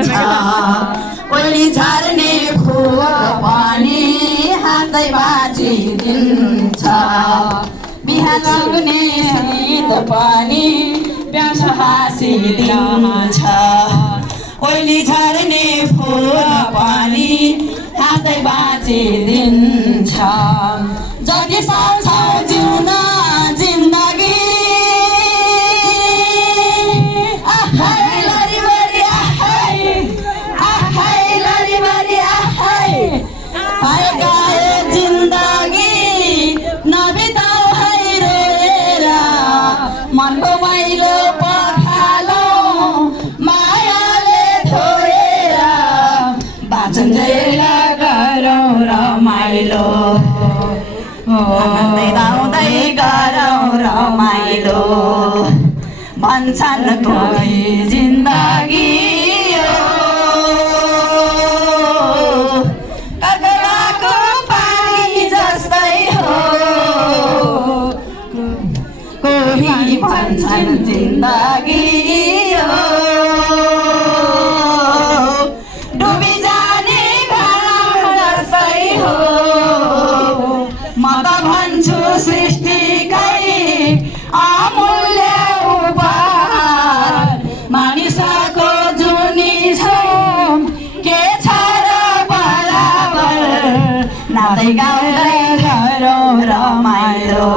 ओली झर्ने फुल पनि हाँस्दै बाँचिदिन्छ बिहान लाग्ने शीत पनि प्यास हाँसिदिन्छ ओली झर्ने फुल पनि हाँस्दै बाँचिदिन्छ जति सक्छौ जिउन जिन्दगी मनको मैलो पखालो मायाले थोरेर बाँचुन्जेल गरौँ रमाइलो आँदै गाउँदै गरौँ रमाइलो भन्छन् कोही जिन्दगी कगलाको पानी जस्तै हो कोही भन्छन् जिन्दगी डुबी जाने घाम जस्तै हो म त भन्छु सृष्टिकै अमूल्य उपहार मानिसको जुनी छौँ के छ र बराबर नाच्दै गाउँदै गरौँ रमाइलो